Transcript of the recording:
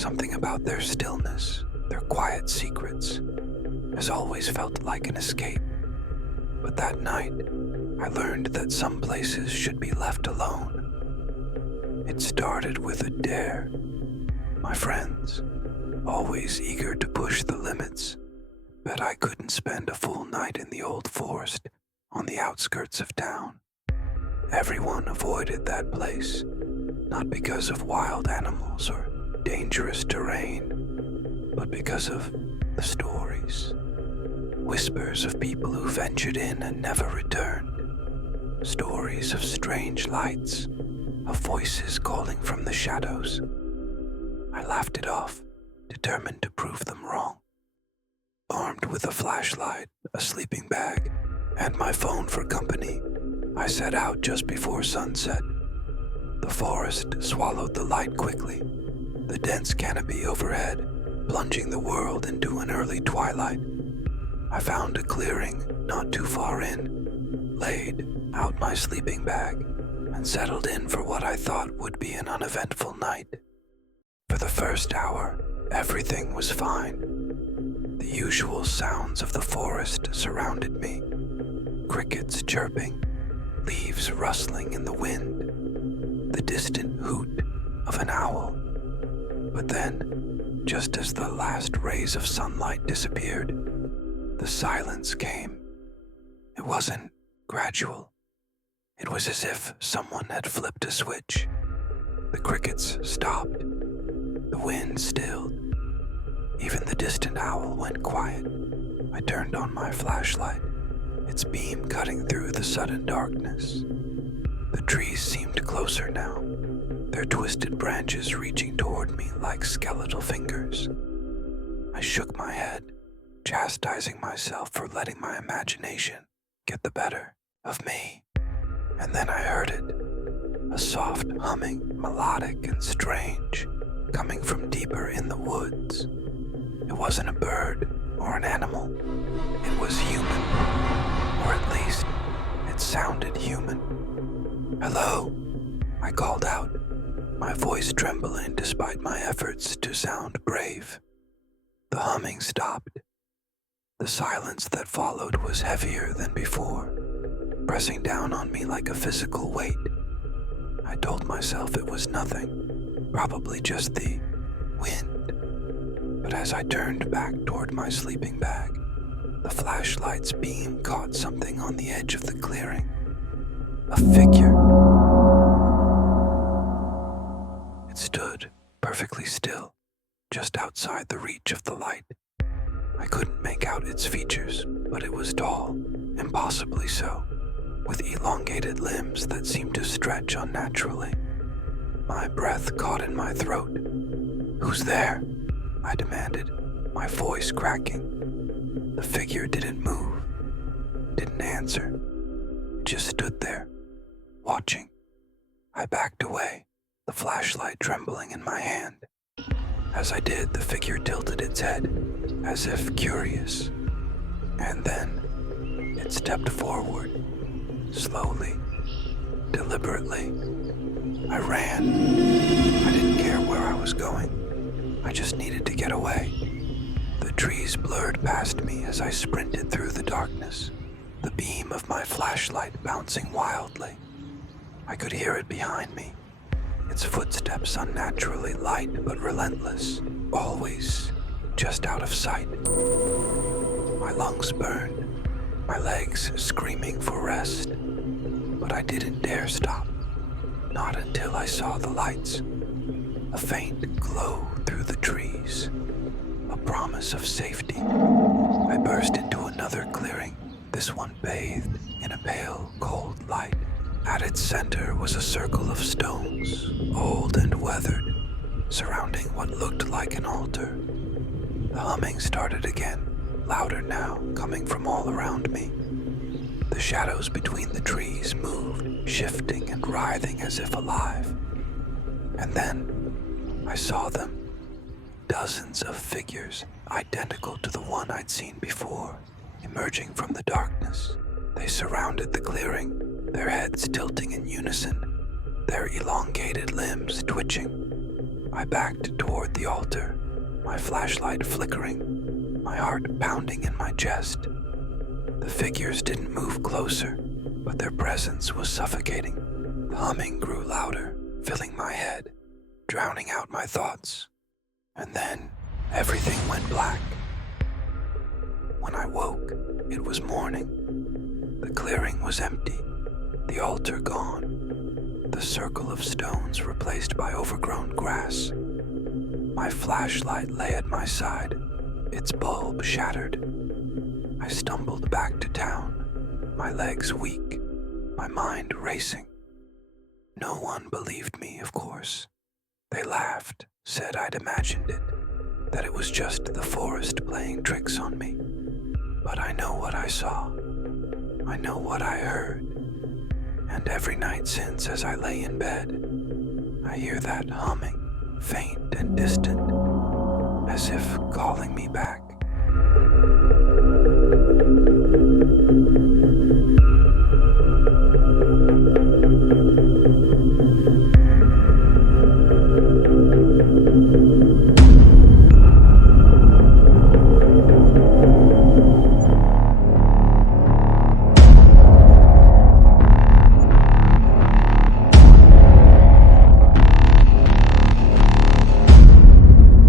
Something about their stillness, their quiet secrets, has always felt like an escape. But that night, I learned that some places should be left alone. It started with a dare. My friends, always eager to push the limits, bet I couldn't spend a full night in the old forest on the outskirts of town. Everyone avoided that place, not because of wild animals or dangerous terrain, but because of the stories. Whispers of people who ventured in and never returned. Stories of strange lights, of voices calling from the shadows. I laughed it off, determined to prove them wrong. Armed with a flashlight, a sleeping bag, and my phone for company, I set out just before sunset. The forest swallowed the light quickly, the dense canopy overhead plunging the world into an early twilight. I found a clearing not too far in, laid out my sleeping bag, and settled in for what I thought would be an uneventful night. For the first hour, everything was fine. The usual sounds of the forest surrounded me. Crickets chirping, leaves rustling in the wind, the distant hoot of an owl. But then, just as the last rays of sunlight disappeared, the silence came. It wasn't gradual. It was as if someone had flipped a switch. The crickets stopped. The wind stilled. Even the distant owl went quiet. I turned on my flashlight, its beam cutting through the sudden darkness. The trees seemed closer now, their twisted branches reaching toward me like skeletal fingers. I shook my head, chastising myself for letting my imagination get the better of me. And then I heard it, a soft humming, melodic and strange, coming from deeper in the woods. It wasn't a bird or an animal. It was human, or at least it sounded human. "Hello," I called out, my voice trembling despite my efforts to sound brave. The humming stopped. The silence that followed was heavier than before, pressing down on me like a physical weight. I told myself it was nothing, probably just the wind. But as I turned back toward my sleeping bag, the flashlight's beam caught something on the edge of the clearing. A figure. It stood perfectly still, just outside the reach of the light. I couldn't make out its features, but it was tall, impossibly so, with elongated limbs that seemed to stretch unnaturally. My breath caught in my throat. "Who's there?" I demanded, my voice cracking. The figure didn't move, didn't answer. It just stood there, watching. I backed away, the flashlight trembling in my hand. As I did, the figure tilted its head, as if curious. And then it stepped forward, slowly, deliberately. I ran. I didn't care where I was going. I just needed to get away. The trees blurred past me as I sprinted through the darkness, the beam of my flashlight bouncing wildly. I could hear it behind me, its footsteps unnaturally light but relentless, always just out of sight. My lungs burned, my legs screaming for rest, but I didn't dare stop, not until I saw the lights, a faint glow through the trees, a promise of safety. I burst into another clearing, this one bathed in a pale, cold light. At its center was a circle of stones, old and weathered, surrounding what looked like an altar. The humming started again, louder now, coming from all around me. The shadows between the trees moved, shifting and writhing as if alive. And then I saw them, dozens of figures identical to the one I'd seen before, emerging from the darkness. They surrounded the clearing, their heads tilting in unison, their elongated limbs twitching. I backed toward the altar, my flashlight flickering, my heart pounding in my chest. The figures didn't move closer, but their presence was suffocating. The humming grew louder, filling my head, drowning out my thoughts. And then, everything went black. When I woke, it was morning. The clearing was empty, the altar gone, the circle of stones replaced by overgrown grass. My flashlight lay at my side, its bulb shattered. I stumbled back to town, my legs weak, my mind racing. No one believed me, of course. They laughed, said I'd imagined it, that it was just the forest playing tricks on me. But I know what I saw. I know what I heard. And every night since, as I lay in bed, I hear that humming, faint and distant, as if calling me back.